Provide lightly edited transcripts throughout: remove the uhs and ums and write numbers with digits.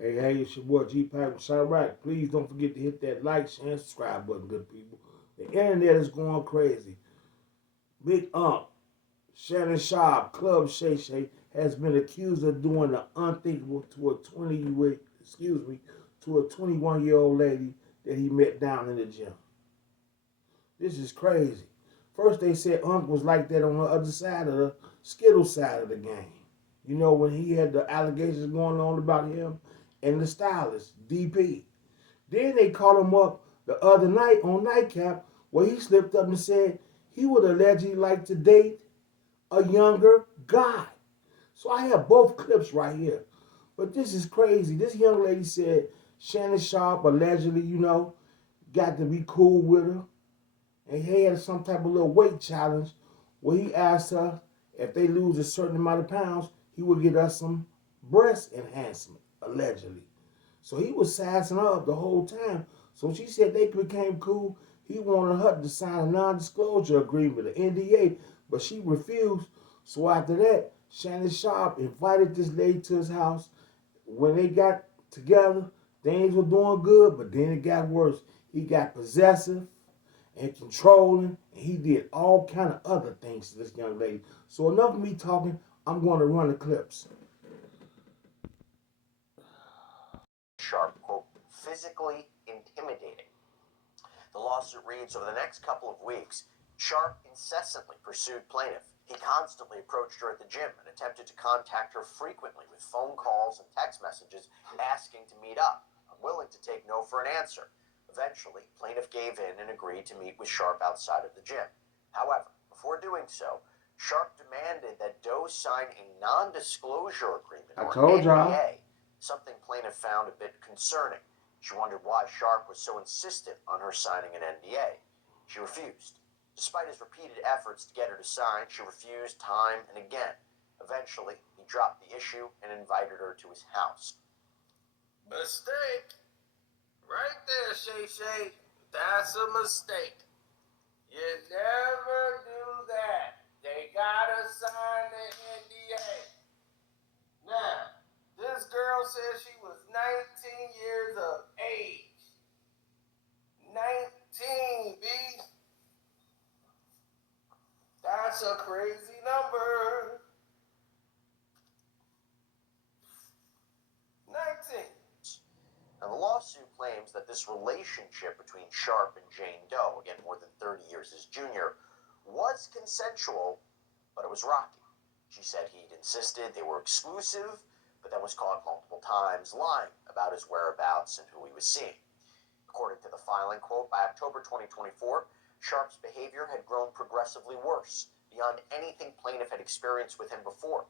Hey, it's your boy Gpac with SHANNON. Please don't forget to hit that like, share, and subscribe button, good people. The internet is going crazy. Big Shannon Sharpe, Club Shay Shay, has been accused of doing the unthinkable to a 21-year-old lady that he met down in the gym. This is crazy. First they said was like that on the other side of the Skittles side of the game. You know, when he had the allegations going on about him and the stylist, DP. Then they called him up the other night on Nightcap where he slipped up and said he would allegedly like to date a younger guy. So I have both clips right here. But this is crazy. This young lady said Shannon Sharpe allegedly, got to be cool with her. And he had some type of little weight challenge where he asked her if they lose a certain amount of pounds, he would get us some breast enhancement, allegedly. So he was sassing her up the whole time. So she said they became cool. He wanted her to sign a non-disclosure agreement, an NDA, but she refused. So after that, Shannon Sharpe invited this lady to his house. When they got together, things were doing good, but then it got worse. He got possessive and controlling, and he did all kind of other things to this young lady. So enough of me talking. I'm going to run the clips. Sharpe, quote, physically intimidating. The lawsuit reads, over the next couple of weeks, Sharpe incessantly pursued plaintiff. He constantly approached her at the gym and attempted to contact her frequently with phone calls and text messages asking to meet up, unwilling to take no for an answer. Eventually, plaintiff gave in and agreed to meet with Sharpe outside of the gym. However, before doing so, Sharpe demanded that Doe sign a non-disclosure agreement, or NDA, something plaintiff found a bit concerning. She wondered why Sharpe was so insistent on her signing an NDA. She refused. Despite his repeated efforts to get her to sign, she refused time and again. Eventually, he dropped the issue and invited her to his house. Mistake. Right there, Shay Shay. That's a mistake. You never do that. They gotta sign the NDA. Now, this girl said she was 19 years of age. 19, B. That's a crazy number. 19. Now, the lawsuit claims that this relationship between Sharpe and Jane Doe, again more than 30 years his junior, was consensual, but it was rocky. She said he'd insisted they were exclusive, but then was caught multiple times lying about his whereabouts and who he was seeing. According to the filing, quote, by October 2024, Sharpe's behavior had grown progressively worse, beyond anything plaintiff had experienced with him before.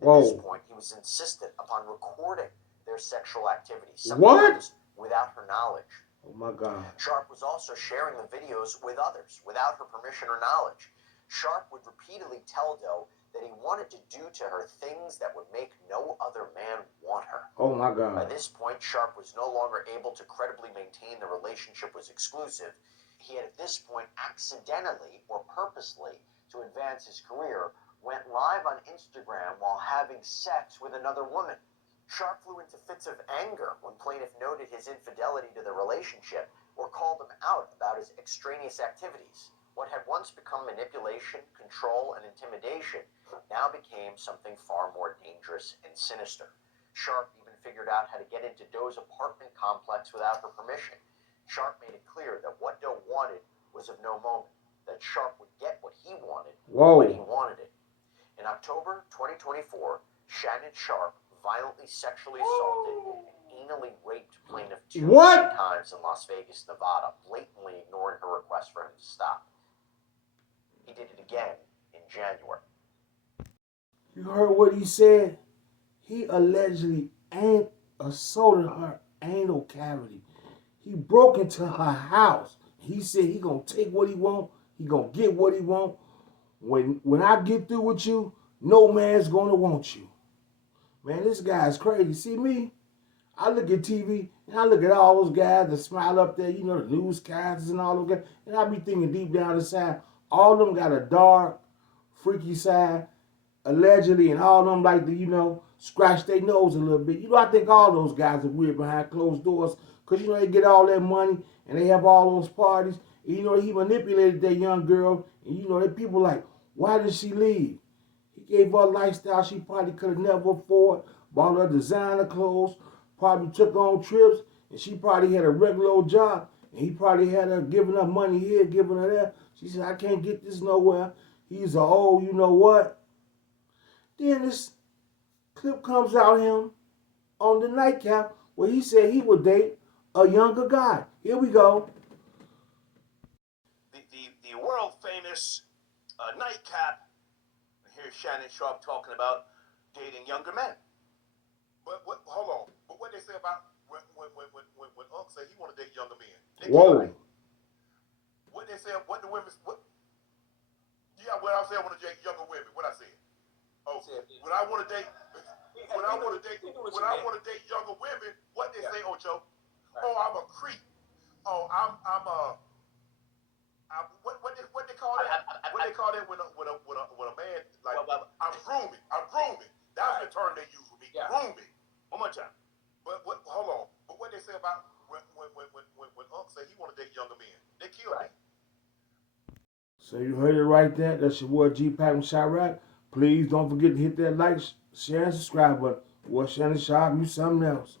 At this point, he was insistent upon recording their sexual activities, sometimes without her knowledge. Oh my God. Sharpe was also sharing the videos with others without her permission or knowledge. Sharpe would repeatedly tell Doe that he wanted to do to her things that would make no other man want her. Oh my God. By this point, Sharpe was no longer able to credibly maintain the relationship was exclusive. He had at this point accidentally or purposely, to advance his career, went live on Instagram while having sex with another woman. Sharpe flew into fits of anger when plaintiff noted his infidelity to the relationship or called him out about his extraneous activities. What had once become manipulation, control, and intimidation now became something far more dangerous and sinister. Sharpe even figured out how to get into Doe's apartment complex without her permission. Sharpe made it clear that what Doe wanted was of no moment, that Sharpe would get what he wanted when he wanted it. In October 2024, Shannon Sharpe violently sexually assaulted and anally raped plaintiff two times in Las Vegas, Nevada, blatantly ignoring her request for him to stop. He did it again in January. You heard what he said? He allegedly assaulted her anal cavity. He broke into her house. He said he gonna take what he want. He gonna get what he want. When I get through with you, no man's gonna want you. Man, this guy's crazy. See me? I look at TV and I look at all those guys that smile up there, the newscasters and all those guys, and I be thinking deep down inside, all of them got a dark, freaky side, allegedly, and all of them like to, scratch their nose a little bit. You know, I think all those guys are weird behind closed doors because, you know, they get all that money and they have all those parties. And, you know, he manipulated that young girl. And, you know, they people like, why did she leave? He gave her a lifestyle she probably could have never afford, bought her designer clothes, probably took her on trips, and she probably had a regular old job. And he probably had her giving her money here, giving her there. She said, I can't get this nowhere. He's a, oh, you know what? Then this clip comes out him on the nightcap where he said he would date a younger guy. Here we go. The world famous nightcap. Here's Shannon Sharpe talking about dating younger men. But hold on. But what they say about when Unc say he want to date younger men? Whoa. What they say? What the women? What? Yeah, what I say I want to date younger women. What I said? Oh, when I want to date. When I want to date younger women, what they say, Ocho? Oh, I'm a creep. Oh, I'm what they call that? What they call that when a man like I'm grooming. That's the term they use for me. Yeah. Grooming. One more time. But hold on. But what they say about when Unc say he want to date younger men? They kill me. So you heard it right there. That's your boy Gpac and SHANNON. Please don't forget to hit that like, share, and subscribe button. Boy, Shannon Sharpe, you something else.